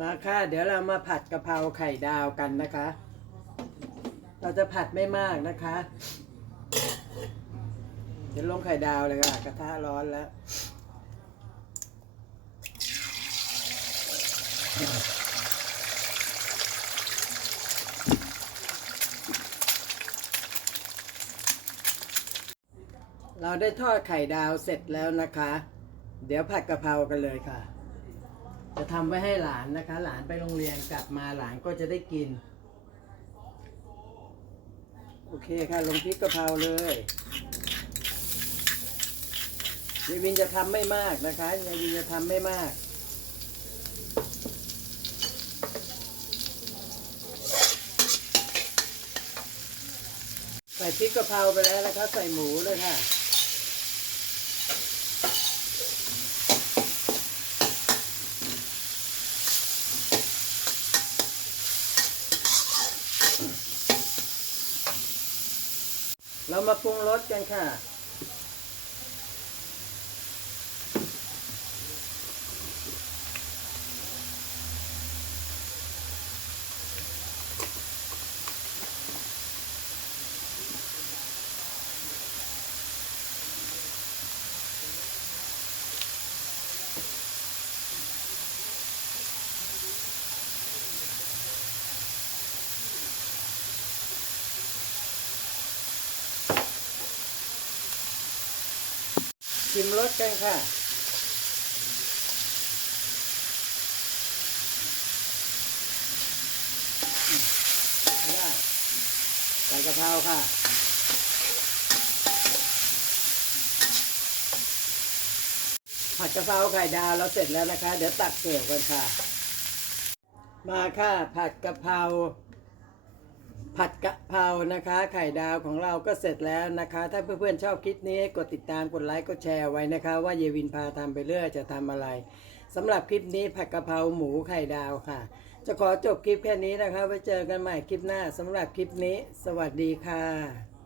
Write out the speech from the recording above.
มาค่ะ เดี๋ยวเรามาผัดกะเพราไข่ดาวกันนะคะ เราจะผัดไม่มากนะคะ เดี๋ยวลงไข่ดาวเลยค่ะ กระทะร้อนแล้วเราได้ทอดไข่ดาวเสร็จแล้วนะคะ เดี๋ยวผัดกะเพรากันเลยค่ะ จะทำไว้ให้หลานนะคะ หลานไปโรงเรียนกลับมาหลานก็จะได้กิน โอเคค่ะลงพริกกะเพราเลยยายวินจะทำไม่มากนะคะยายวินจะทำไม่มากใส่พริกกะเพราไปแล้วนะคะใส่หมูเลยค่ะ เรามาปรุงรสกันค่ะ ชิมรสกันค่ะไได้ใส่กะเพราค่ะผัดกะเพราไข่ดาวเราเสร็จแล้วนะคะ เดี๋ยวตักเสิร์ฟกันค่ะ มาค่ะ ผัดกะเพรา ผัดกะเพรานะคะ ไข่ดาวของเราก็เสร็จแล้วนะคะ ถ้าเพื่อนๆชอบคลิปนี้กดติดตามกดไลค์กดแชร์ไว้นะคะ ว่าเยวินพาทำไปเรื่อยจะทำอะไรสำหรับคลิปนี้ผัดกะเพราหมูไข่ดาวค่ะ จะขอจบคลิปแค่นี้นะคะไว้เจอกันใหม่คลิปหน้าสำหรับคลิปนี้ สวัสดีค่ะ